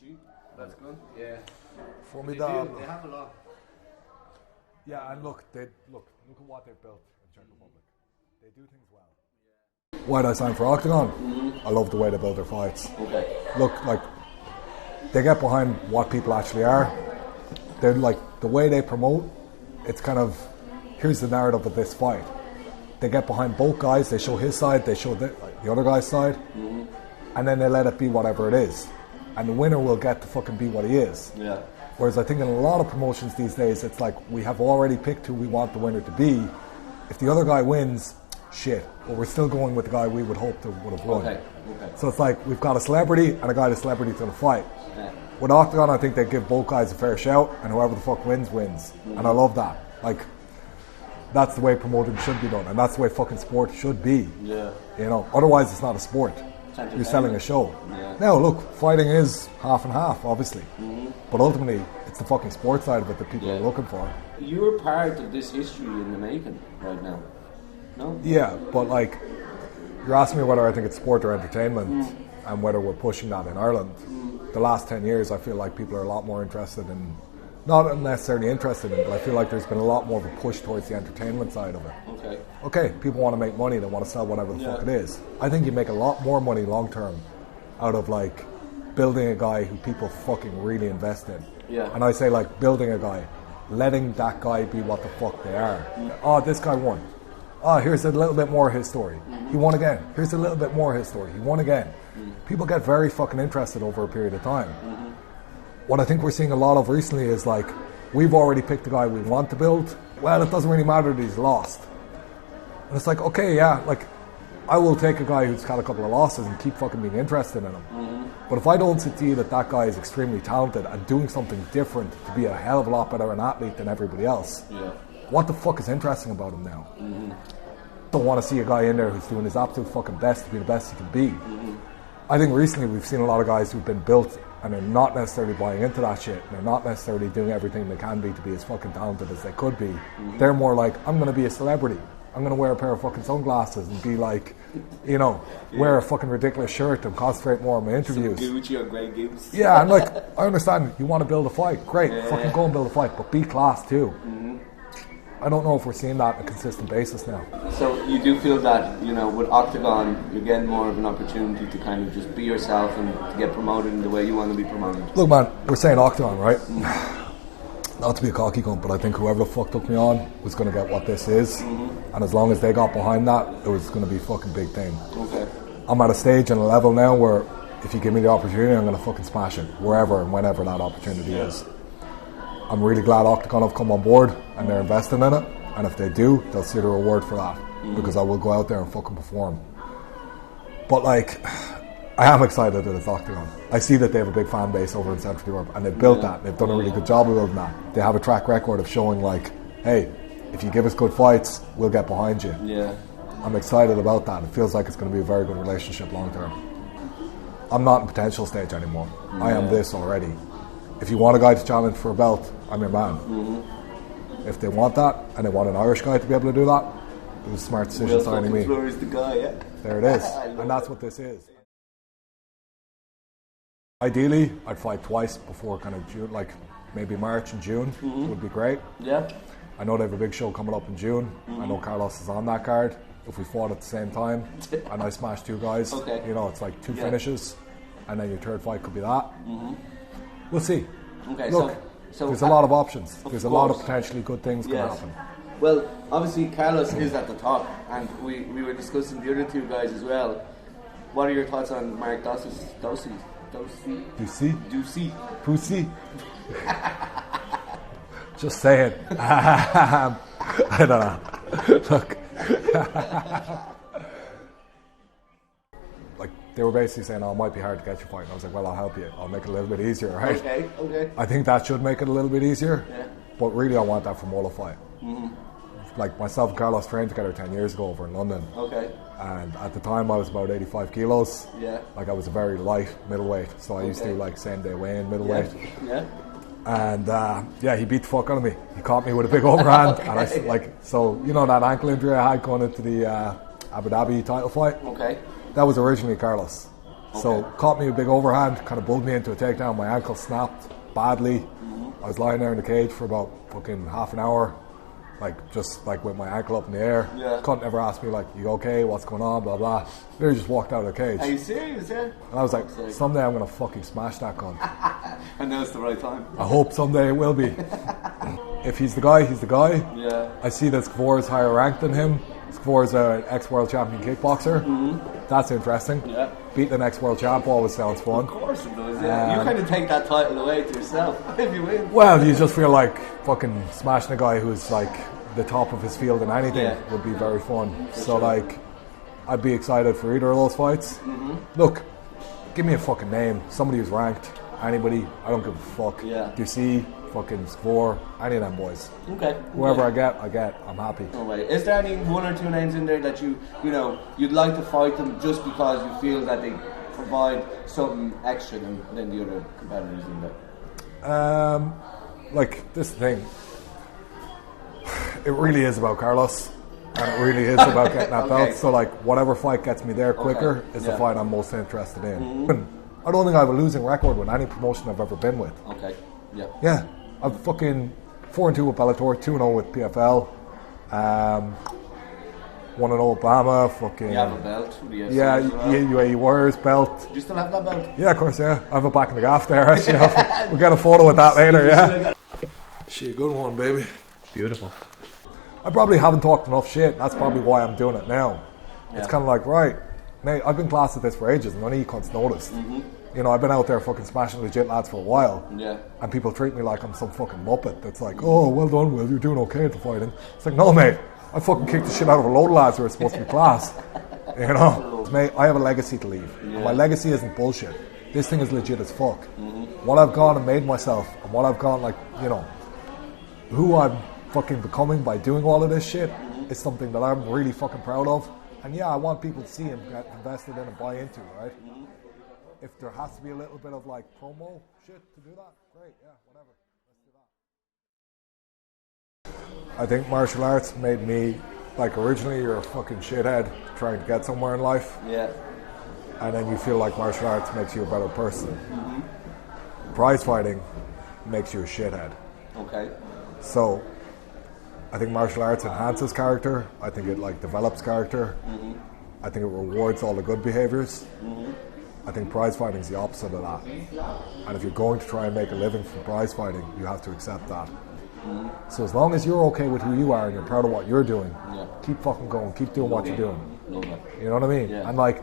cheap. That's good. Yeah. Formidable. They have a lot. Yeah, and look at what they've built in Czech Republic. They do things well. Why did I sign for Oktagon? I love the way they build their fights. Okay. Look, like, they get behind what people actually are. They're like, the way they promote, it's kind of, here's the narrative of this fight. They get behind both guys, they show his side, they show the other guy's side, and then they let it be whatever it is. And the winner will get to fucking be what he is. Yeah. Whereas I think in a lot of promotions these days, it's like we have already picked who we want the winner to be. If the other guy wins, shit. But we're still going with the guy we would hope to would have won. Okay. So it's like we've got a celebrity and a guy the celebrity's going to fight. Yeah. With Octagon, I think they give both guys a fair shout, and whoever the fuck wins, wins. And I love that. Like, that's the way promoting should be done, and that's the way fucking sport should be. Yeah. You know, otherwise it's not a sport. You're selling a show. Yeah. Now, look, fighting is half and half, obviously. But ultimately, it's the fucking sports side of it that people are looking for. You're part of this history in the making right now. No? Yeah, but like, you're asking me whether I think it's sport or entertainment and whether we're pushing that in Ireland. The last 10 years, I feel like people are a lot more interested in, not necessarily interested in, but I feel like there's been a lot more of a push towards the entertainment side of it. Okay, people want to make money, they want to sell whatever the fuck it is. I think you make a lot more money long term out of like building a guy who people fucking really invest in. Yeah. And I say like building a guy, letting that guy be what the fuck they are. Oh, this guy won. Oh, here's a little bit more of his story. He won again. Here's a little bit more of his story. He won again. People get very fucking interested over a period of time. What I think we're seeing a lot of recently is like, we've already picked the guy we want to build. Well, it doesn't really matter that he's lost. And it's like, okay, yeah, like, I will take a guy who's had a couple of losses and keep fucking being interested in him. But if I don't see that that guy is extremely talented and doing something different to be a hell of a lot better an athlete than everybody else, what the fuck is interesting about him now? Don't want to see a guy in there who's doing his absolute fucking best to be the best he can be. I think recently we've seen a lot of guys who've been built and they're not necessarily buying into that shit. They're not necessarily doing everything they can be to be as fucking talented as they could be. They're more like, I'm going to be a celebrity. I'm going to wear a pair of fucking sunglasses and be like, you know, wear a fucking ridiculous shirt and concentrate more on my interviews. Some Gucci or Grey Goose. Yeah, and like, I understand you want to build a fight. Great, fucking go and build a fight, but be class too. I don't know if we're seeing that on a consistent basis now. So you do feel that, you know, with Oktagon, you're getting more of an opportunity to kind of just be yourself and to get promoted in the way you want to be promoted? Look, man, we're saying Oktagon, right? Not to be a cocky cunt, but I think whoever the fuck took me on was going to get what this is. And as long as they got behind that, it was going to be a fucking big thing. Okay. I'm at a stage and a level now where if you give me the opportunity, I'm going to fucking smash it, wherever and whenever that opportunity is. I'm really glad Oktagon have come on board and they're investing in it. And if they do, they'll see the reward for that. Because I will go out there and fucking perform. But like, I am excited that it's Oktagon. I see that they have a big fan base over in Central Europe and they've built that. They've done a really good job of building that. They have a track record of showing like, hey, if you give us good fights, we'll get behind you. Yeah. I'm excited about that. It feels like it's going to be a very good relationship long term. I'm not in potential stage anymore. I am this already. If you want a guy to challenge for a belt, I'm your man. If they want that, and they want an Irish guy to be able to do that, it was a smart decision signing me. Fleury's the guy, yeah? There it is. And that's what this is. Ideally, I'd fight twice before kind of June, like maybe March and June would be great. Yeah. I know they have a big show coming up in June. I know Carlos is on that card. If we fought at the same time and I smashed two guys, you know, it's like two finishes and then your third fight could be that. We'll see. Okay, look, so there's a lot of options. There's a lot of potentially good things can happen. Well, obviously Carlos is at the top, and we were discussing the other two guys as well. What are your thoughts on Mark Ducey? Pussy. Just say it. I don't know. Look. Like, they were basically saying, oh, it might be hard to get your fight. And I was like, well, I'll help you. I'll make it a little bit easier, right? Okay. I think that should make it a little bit easier. Yeah. But really, I want that from all fight. Like, myself and Carlos trained together 10 years ago over in London. Okay. And at the time, I was about 85 kilos. Yeah. Like, I was a very light middleweight. So I used to do, like, same-day weigh-in middleweight. Yeah. And, he beat the fuck out of me. He caught me with a big overhand. And I, like, so, you know that ankle injury I had going into the Abu Dhabi title fight? Okay. That was originally Carlos. So caught me a big overhand, kind of bulled me into a takedown. My ankle snapped badly. I was lying there in the cage for about fucking half an hour, like just like with my ankle up in the air. Yeah. Couldn't ever ask me like, you okay? What's going on? Blah blah. Literally just walked out of the cage. Are you serious? Yeah. And I was like, someday I'm gonna fucking smash that cunt. And now it's the right time. I hope someday it will be. If he's the guy, he's the guy. Yeah. I see that Skvor is higher ranked than him. Skvor is an ex-world champion kickboxer. That's interesting. Yeah. Beating an ex-world champ always sounds fun. Of course it does, yeah. You kind of take that title away to yourself if you win. Well, you just feel like fucking smashing a guy who's like the top of his field in anything would be very fun. So like, I'd be excited for either of those fights. Look, give me a fucking name. Somebody who's ranked. Anybody. I don't give a fuck. Yeah. DC, fucking Skvor, any of them boys. Okay. Whoever I get. I'm happy. No way. Is there any one or two names in there that you know, you'd like to fight them just because you feel that they provide something extra than the other competitors in there? Like this thing, it really is about Carlos, and it really is about getting that belt. So like, whatever fight gets me there quicker is the fight I'm most interested in. I don't think I have a losing record with any promotion I've ever been with. Okay. Yeah. Yeah, I've fucking 4-2 with Bellator, 2-0 with PFL, 1-0 Obama, fucking. You have a belt. Yeah, UAE Warriors belt. Do you still have that belt? Yeah, of course. Yeah, I have it back in the gaff there. Actually, we'll get a photo with that later. Yeah. She a good one, baby. Beautiful. I probably haven't talked enough shit. That's probably why I'm doing it now. Yeah. It's kind of like, right, mate, I've been classed at this for ages and none of you cunts noticed. You know, I've been out there fucking smashing legit lads for a while. Yeah. And people treat me like I'm some fucking muppet that's like, oh, well done, Will, you're doing okay at the fighting. It's like, no, mate, I fucking kicked the shit out of a load of lads who are supposed to be class. You know? Mate, I have a legacy to leave. And my legacy isn't bullshit. This thing is legit as fuck. What I've gone and made myself, and what I've gone, like, you know, who I'm fucking becoming by doing all of this shit is something that I'm really fucking proud of. And yeah, I want people to see and get invested in and buy into, right? If there has to be a little bit of like promo shit to do that, great, yeah, whatever. Let's do that. I think martial arts made me, like, originally you're a fucking shithead trying to get somewhere in life. Yeah. And then you feel like martial arts makes you a better person. Prize fighting makes you a shithead. Okay. So I think martial arts enhances character. I think it like develops character. I think it rewards all the good behaviors. I think prize fighting is the opposite of that. And if you're going to try and make a living from prize fighting, you have to accept that. So as long as you're okay with who you are and you're proud of what you're doing, keep fucking going, keep doing what you're doing. You know what I mean? And like,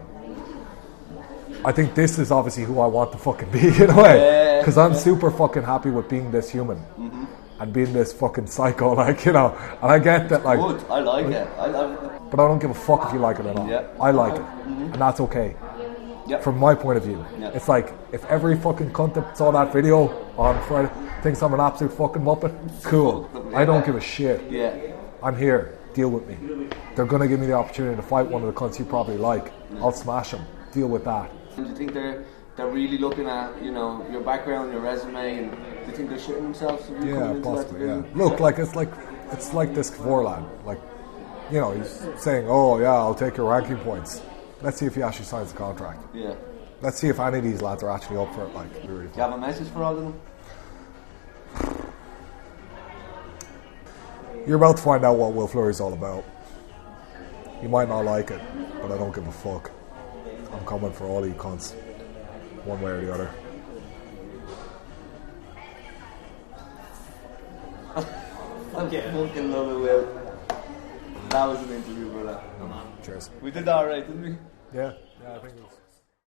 I think this is obviously who I want to fucking be in a way. Because I'm super fucking happy with being this human. And being this fucking psycho, like, you know. And I get that, like... Good, I like it. But I don't give a fuck if you like it or not. I like it. And that's okay. From my point of view. It's like, if every fucking cunt that saw that video on Friday thinks I'm an absolute fucking muppet, cool. I don't give a shit. I'm here. Deal with me. They're going to give me the opportunity to fight one of the cunts you probably like. I'll smash them. Deal with that. Do you think they're really looking at, you know, your background, your resume, and do you think they're shitting themselves? Yeah, possibly, yeah. Look, like, it's like this Skvor lad. Like, you know, he's saying, oh, yeah, I'll take your ranking points. Let's see if he actually signs the contract. Yeah. Let's see if any of these lads are actually up for it. Like, really. Do you have a message for all of them? You're about to find out what Will Fleury is all about. You might not like it, but I don't give a fuck. I'm coming for all of you cunts, one way or the other. I fucking love it, Will. That was an interview, brother. Cheers. We did alright, didn't we? Yeah, I think it was.